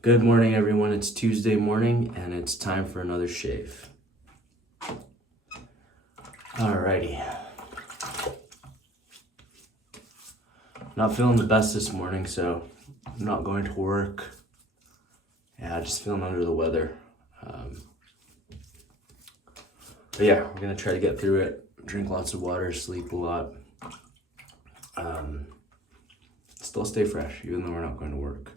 Good morning, everyone. It's Tuesday morning and it's time for another shave. Alrighty. Not feeling the best this morning, so I'm not going to work. Yeah, just feeling under the weather. But yeah, we're gonna try to get through it. Drink lots of water, sleep a lot. Still stay fresh, even though we're not going to work.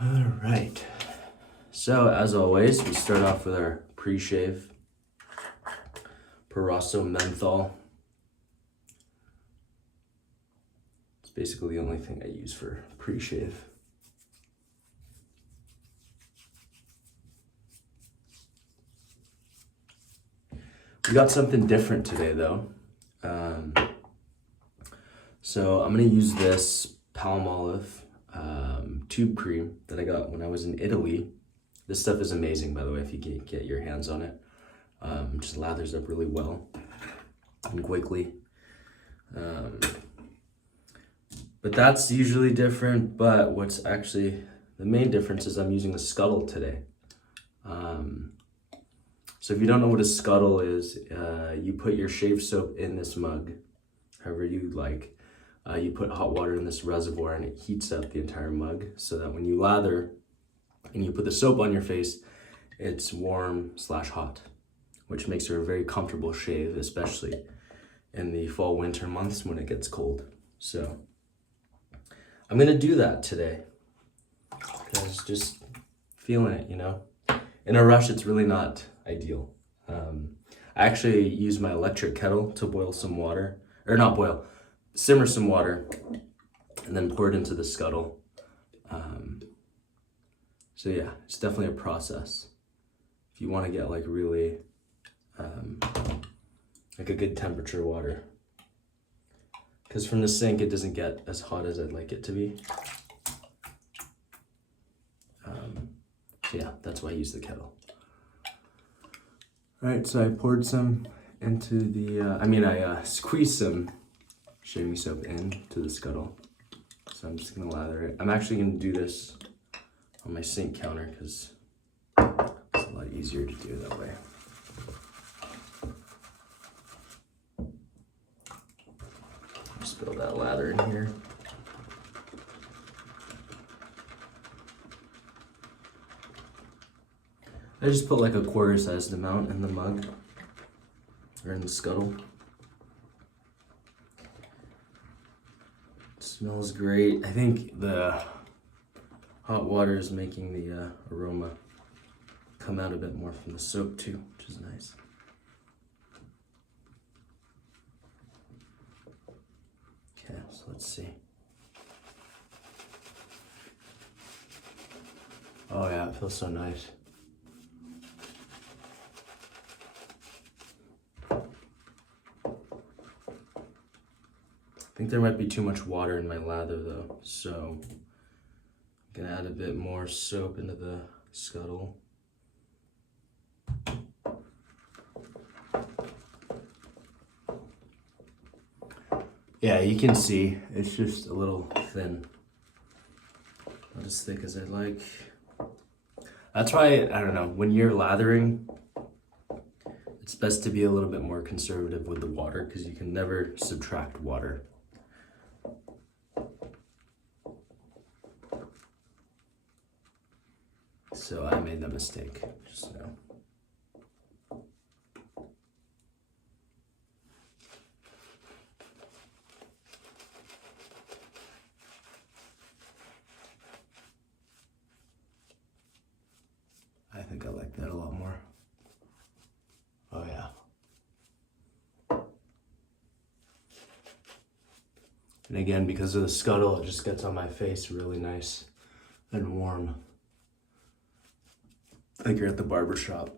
All right. So as always, we start off with our pre-shave. Purasso menthol. It's basically the only thing I use for pre-shave. We got something different today though. So I'm gonna use this Palmolive tube cream that I got when I was in Italy. This stuff is amazing, by the way, if you can get your hands on it. Just lathers up really well and quickly. But that's usually different, but what's actually the main difference is I'm using a scuttle today. So if you don't know what a scuttle is, you put your shave soap in this mug, however you like. You put hot water in this reservoir and it heats up the entire mug so that when you lather and you put the soap on your face, it's warm/hot, which makes it a very comfortable shave, especially in the fall winter months when it gets cold. So I'm gonna do that today because just feeling it, you know. In a rush, it's really not ideal. I actually use my electric kettle to boil some water, or not boil, simmer some water, and then pour it into the scuttle. So yeah, it's definitely a process. If you want to get like really, like a good temperature water. Because from the sink, it doesn't get as hot as I'd like it to be. So yeah, that's why I use the kettle. All right, so I poured some into the, I squeezed some shaving soap into the scuttle. So I'm just gonna lather it. I'm actually gonna do this on my sink counter because it's a lot easier to do that way. Spill that lather in here. I just put like a quarter-sized amount in the mug or in the scuttle. It smells great. I think the hot water is making the aroma come out a bit more from the soap too, which is nice. Okay, so let's see. Oh yeah, it feels so nice. I think there might be too much water in my lather though, so I'm gonna add a bit more soap into the scuttle. Yeah, you can see it's just a little thin, not as thick as I'd like. That's why, I don't know, when you're lathering, it's best to be a little bit more conservative with the water because you can never subtract water. So I made that mistake, just now. I think I like that a lot more. Oh yeah. And again, because of the scuttle, it just gets on my face really nice and warm. Like you're at the barber shop.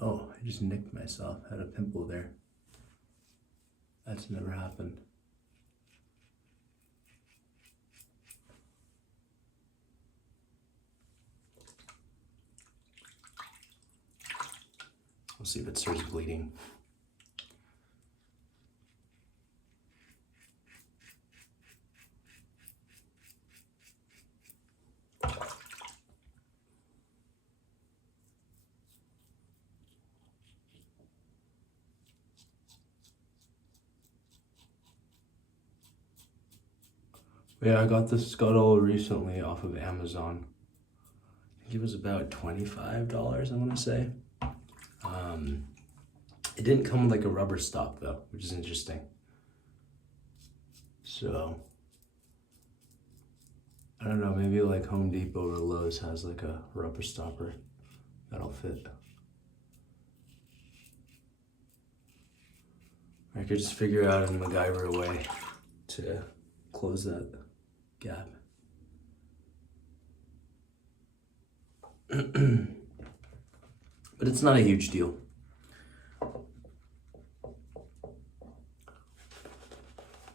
Oh, I just nicked myself. Had a pimple there. That's never happened. We'll see if it starts bleeding. Yeah, I got this scuttle recently off of Amazon. I think it was about $25, I want to say. It didn't come with like a rubber stop though, which is interesting. So, I don't know, maybe like Home Depot or Lowe's has like a rubber stopper that'll fit. I could just figure out a MacGyver way to close that gap. But it's not a huge deal.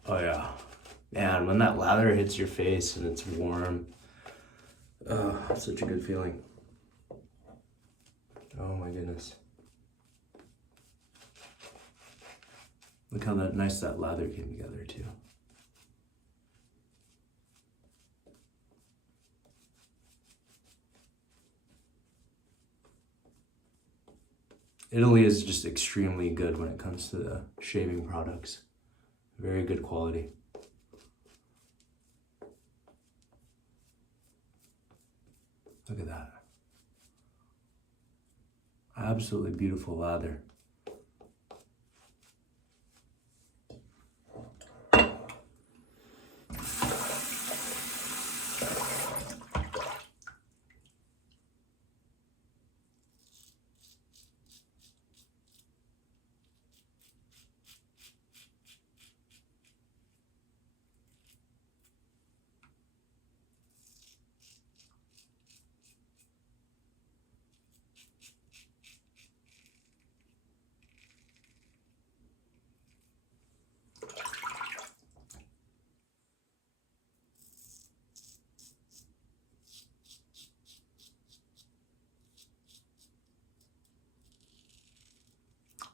Oh yeah. Man, when that lather hits your face and it's warm, oh, such a good feeling. Oh my goodness. Look how nice that lather came together too. Italy is just extremely good when it comes to the shaving products. Very good quality. Look at that. Absolutely beautiful lather.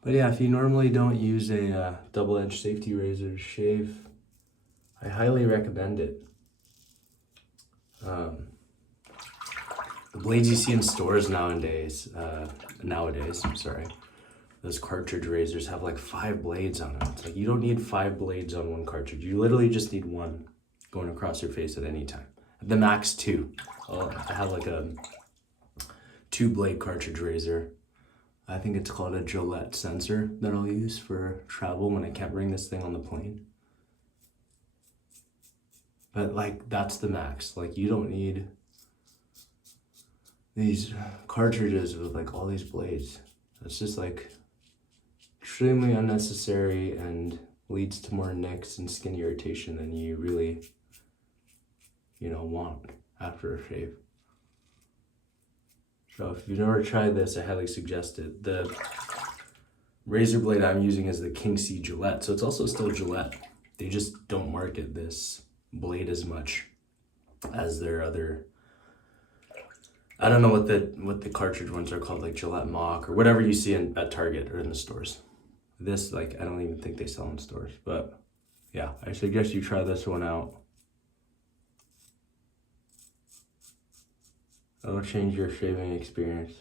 But yeah, if you normally don't use a double-edged safety razor to shave, I highly recommend it. The blades you see in stores nowadays, those cartridge razors have like 5 blades on them. It's like you don't need 5 blades on one cartridge. You literally just need one going across your face at any time. At the max 2. I have like a 2-blade cartridge razor. I think it's called a Gillette sensor that I'll use for travel when I can't bring this thing on the plane. But like, that's the max. Like, you don't need these cartridges with like all these blades. It's just like extremely unnecessary and leads to more nicks and skin irritation than you really, want after a shave. So if you've never tried this, I highly suggest it. The razor blade I'm using is the King C Gillette, so it's also still Gillette. They just don't market this blade as much as their other, I don't know what the cartridge ones are called, like Gillette Mach or whatever you see at Target or in the stores. This, like, I don't even think they sell in stores, but yeah, I suggest you try this one out. It'll change your shaving experience.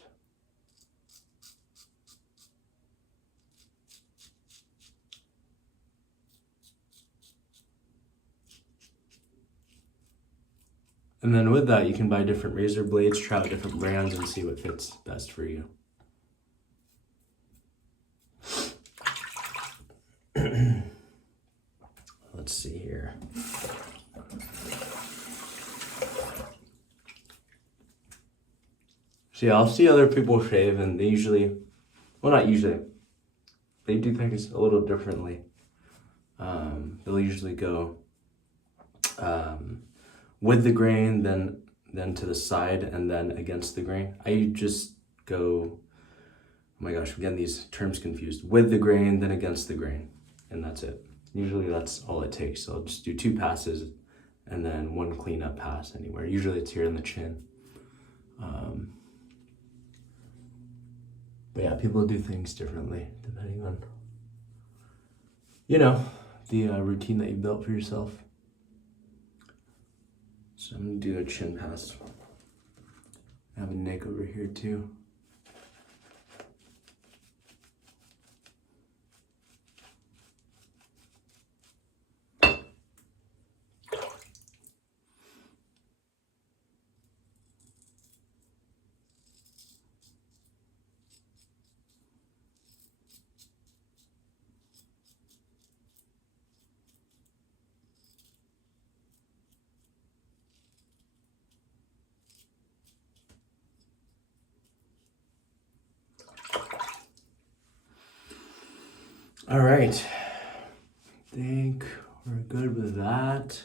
And then with that, you can buy different razor blades, try out different brands, and see what fits best for you. Let's see here. So yeah, I'll see other people shave and they usually, well, not usually, they do things a little differently. They'll usually go with the grain, then to the side, and then against the grain. I just go my gosh, I'm getting these terms confused. With the grain, then against the grain. And that's it. Usually that's all it takes. So I'll just do 2 passes and then 1 cleanup pass anywhere. Usually it's here in the chin. But yeah, people do things differently depending on, the routine that you built for yourself. So I'm gonna do a chin pass. I have a nick over here too. All right, I think we're good with that.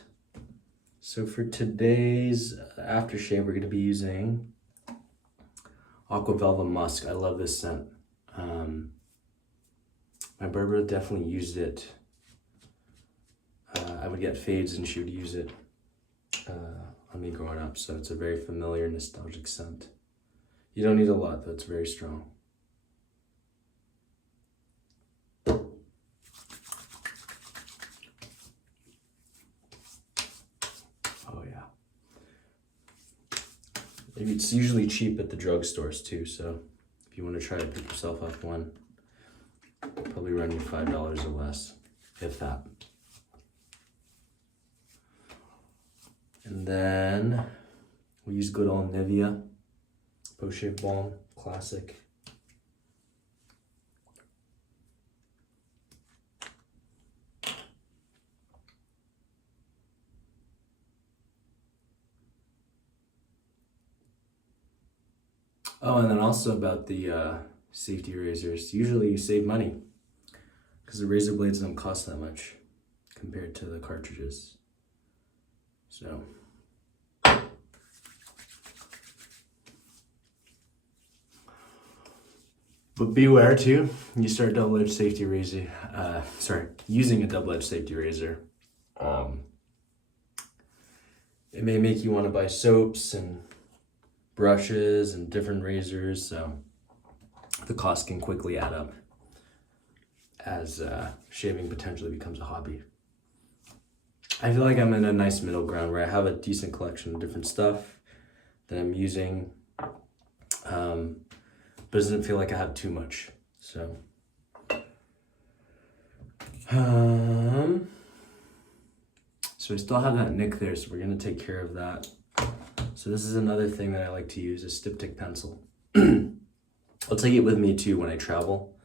So for today's aftershave, we're gonna be using Aqua Velva Musk. I love this scent. My barber definitely used it. I would get fades and she would use it on me growing up. So it's a very familiar, nostalgic scent. You don't need a lot though, it's very strong. It's usually cheap at the drugstores too, so if you want to try to pick yourself up one, it'll probably run you $5 or less, if that. And then we use good old Nivea Post Shave Balm, classic. Oh, and then also about the safety razors. Usually you save money because the razor blades don't cost that much compared to the cartridges. So. But beware too, you start double-edged safety razor, using a double-edged safety razor. It may make you want to buy soaps and brushes and different razors, so the cost can quickly add up as shaving potentially becomes a hobby. I feel like I'm in a nice middle ground where I have a decent collection of different stuff that I'm using, but it doesn't feel like I have too much. So I still have that nick there, so we're gonna take care of that. So this is another thing that I like to use, a Styptic pencil. I'll take it with me too when I travel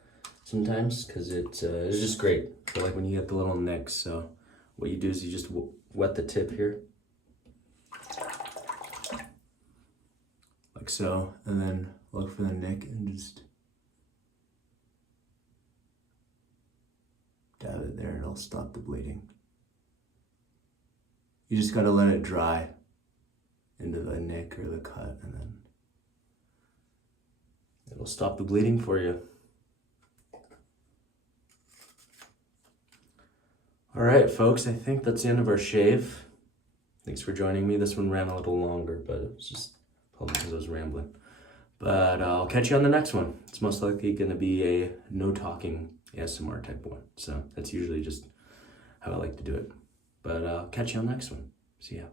sometimes, because it's just great for like when you get the little nicks. So what you do is you just wet the tip here, like so, and then look for the nick and just dab it there. It'll stop the bleeding. You just gotta let it dry into the nick or the cut, and then it'll stop the bleeding for you. All right, folks, I think that's the end of our shave. Thanks for joining me. This one ran a little longer, but it was just probably because I was rambling. But I'll catch you on the next one. It's most likely gonna be a no talking ASMR type one. So that's usually just how I like to do it. But I'll catch you on the next one. See ya.